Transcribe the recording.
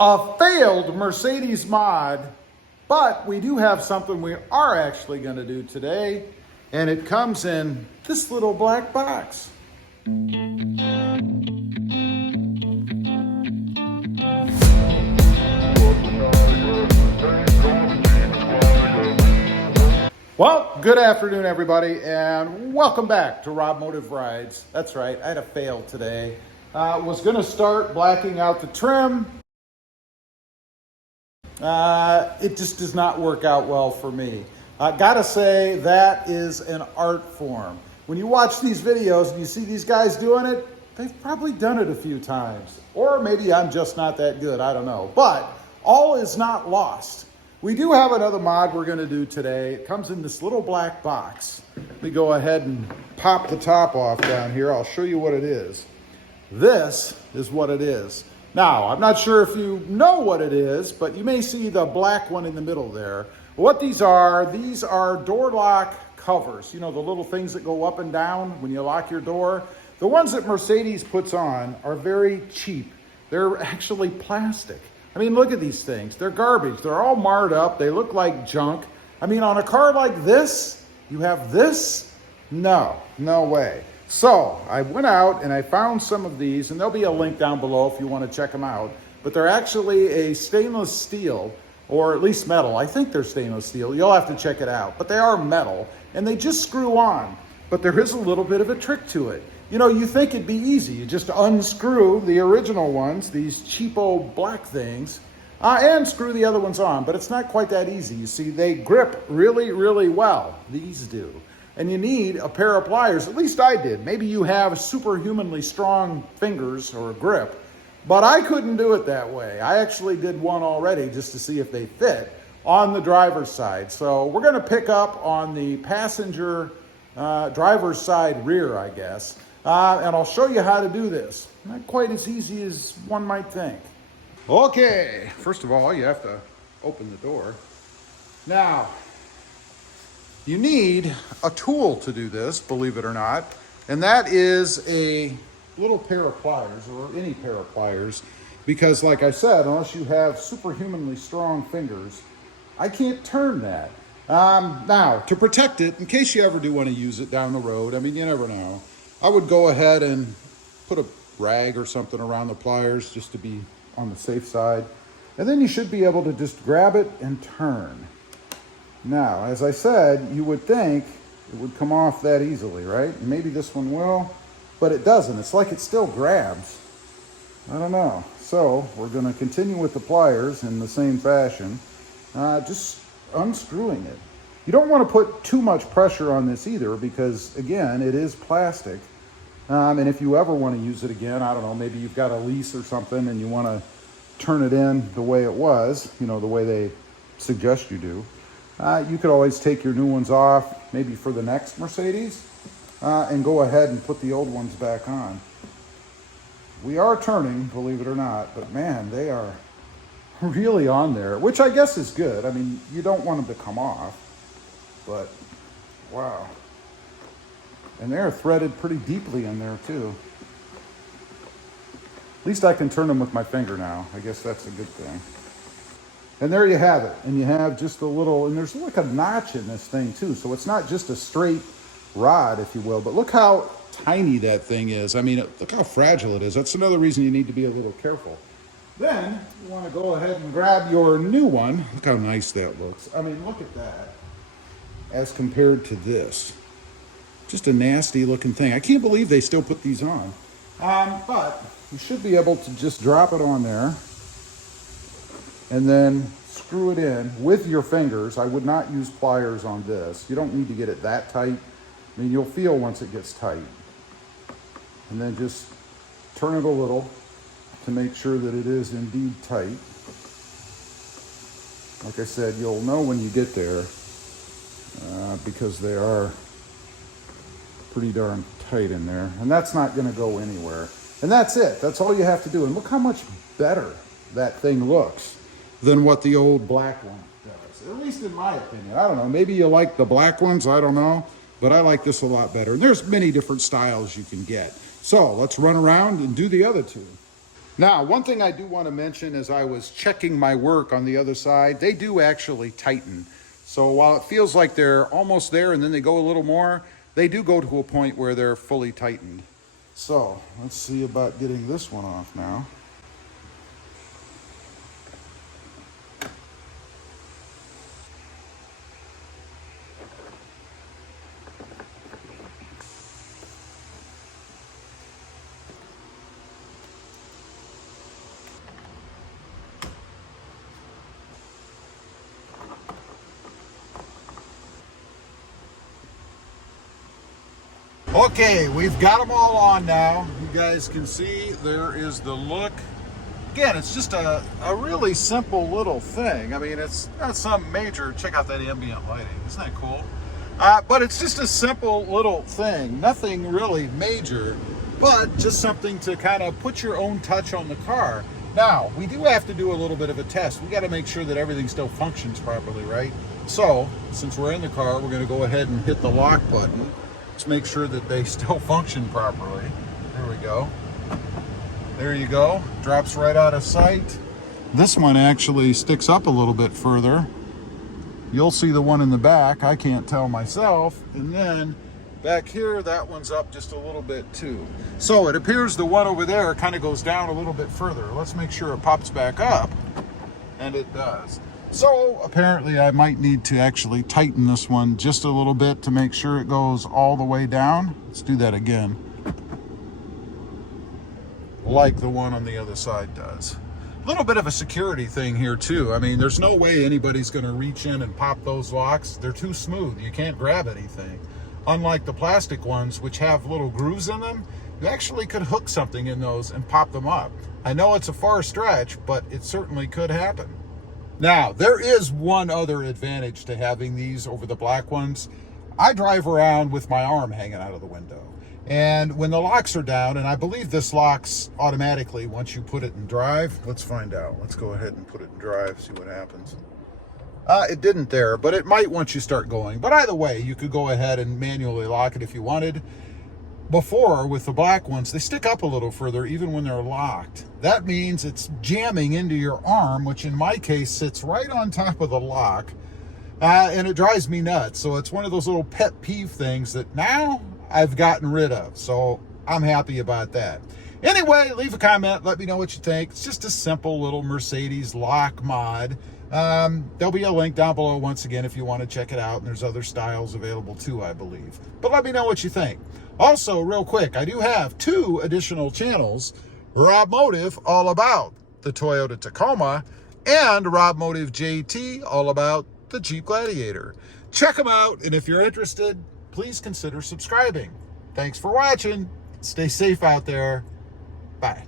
A failed Mercedes mod, but we do have something we are actually going to do today, and it comes in this little black box. Well, good afternoon, everybody, and welcome back to Rob Motive Rides. That's right, I had a fail today. Was going to start blacking out the trim. It just does not work out well for me. Gotta say, that is an art form. When you watch these videos and you see these guys doing it, they've probably done it a few times. Or maybe I'm just not that good, I don't know. But all is not lost. We do have another mod we're gonna do today. It comes in this little black box. Let me go ahead and pop the top off down here. I'll show you what it is. This is what it is. Now, I'm not sure if you know what it is, but you may see the black one in the middle there. What these are door lock covers. You know, the little things that go up and down when you lock your door. The ones that Mercedes puts on are very cheap. They're actually plastic. I mean, look at these things. They're garbage. They're all marred up. They look like junk. I mean, on a car like this, you have this? No way. So I went out and I found some of these, and there'll be a link down below if you want to check them out. But they're actually a stainless steel, or at least metal. I think they're stainless steel. You'll have to check it out. But they are metal, and they just screw on. But there is a little bit of a trick to it. You know, you think it'd be easy. You just unscrew the original ones, these cheapo black things, and screw the other ones on. But it's not quite that easy. You see, they grip really, really well. These do. And you need a pair of pliers. At least I did. Maybe you have superhumanly strong fingers or a grip, but I couldn't do it that way. I actually did one already just to see if they fit on the driver's side. So we're going to pick up on the passenger driver's side rear, I guess, and I'll show you how to do this. Not quite as easy as one might think. Okay, first of all, you have to open the door. Now, you need a tool to do this, believe it or not, and that is a little pair of pliers, or any pair of pliers, because like I said, unless you have superhumanly strong fingers, I can't turn that. Now, to protect it, in case you ever do want to use it down the road, I mean, you never know, I would go ahead and put a rag or something around the pliers just to be on the safe side, and then you should be able to just grab it and turn. Now, as I said, you would think it would come off that easily, right? And maybe this one will, but it doesn't. It's like it still grabs. I don't know. So we're going to continue with the pliers in the same fashion, just unscrewing it. You don't want to put too much pressure on this either because, again, it is plastic. And if you ever want to use it again, I don't know, maybe you've got a lease or something and you want to turn it in the way it was, you know, the way they suggest you do. You could always take your new ones off, maybe for the next Mercedes, and go ahead and put the old ones back on. We are turning, believe it or not, but man, they are really on there, which I guess is good. I mean, you don't want them to come off, but wow. And they're threaded pretty deeply in there too. At least I can turn them with my finger now. I guess that's a good thing. And there you have it. And you have just a little, and there's like a notch in this thing too. So it's not just a straight rod, if you will, but look how tiny that thing is. I mean, look how fragile it is. That's another reason you need to be a little careful. Then you want to go ahead and grab your new one. Look how nice that looks. I mean, look at that as compared to this. Just a nasty looking thing. I can't believe they still put these on. But you should be able to just drop it on there and then screw it in with your fingers. I would not use pliers on this. You don't need to get it that tight. I mean, you'll feel once it gets tight. And then just turn it a little to make sure that it is indeed tight. Like I said, you'll know when you get there because they are pretty darn tight in there. And that's not gonna go anywhere. And that's it, that's all you have to do. And look how much better that thing looks than what the old black one does, at least in my opinion. I don't know, maybe you like the black ones, I don't know, but I like this a lot better. And there's many different styles you can get. So let's run around and do the other two. Now, one thing I do want to mention as I was checking my work on the other side, they do actually tighten. So while it feels like they're almost there and then they go a little more, they do go to a point where they're fully tightened. So let's see about getting this one off now. Okay, we've got them all on now. You guys can see there is the look. Again, it's just a really simple little thing. I mean, it's not some major, check out that ambient lighting. Isn't that cool? But it's just a simple little thing. Nothing really major, but just something to kind of put your own touch on the car. Now, we do have to do a little bit of a test. We got to make sure that everything still functions properly, right? So, since we're in the car, we're going to go ahead and hit the lock button. Let's make sure that they still function properly. There we go. There you go. Drops right out of sight. This one actually sticks up a little bit further. You'll see the one in the back. I can't tell myself. And then back here, that one's up just a little bit too. So it appears the one over there kind of goes down a little bit further. Let's make sure it pops back up. And it does. So apparently I might need to actually tighten this one just a little bit to make sure it goes all the way down. Let's do that again. Like the one on the other side does. A little bit of a security thing here too. I mean, there's no way anybody's going to reach in and pop those locks. They're too smooth. You can't grab anything. Unlike the plastic ones, which have little grooves in them, you actually could hook something in those and pop them up. I know it's a far stretch, but it certainly could happen. Now, there is one other advantage to having these over the black ones. I drive around with my arm hanging out of the window. And when the locks are down, and I believe this locks automatically once you put it in drive. Let's find out. Let's go ahead and put it in drive, see what happens. It didn't there, but it might once you start going. But either way, you could go ahead and manually lock it if you wanted. Before, with the black ones, they stick up a little further even when they're locked. That means it's jamming into your arm, which in my case sits right on top of the lock. And it drives me nuts. So it's one of those little pet peeve things that now I've gotten rid of. So I'm happy about that. Anyway, leave a comment. Let me know what you think. It's just a simple little Mercedes lock mod. There'll be a link down below once again if you want to check it out. And there's other styles available too, I believe. But let me know what you think. Also, real quick, I do have 2 additional channels. Rob Motive, all about the Toyota Tacoma, and Rob Motive JT, all about the Jeep Gladiator. Check them out, and if you're interested, please consider subscribing. Thanks for watching. Stay safe out there. Bye.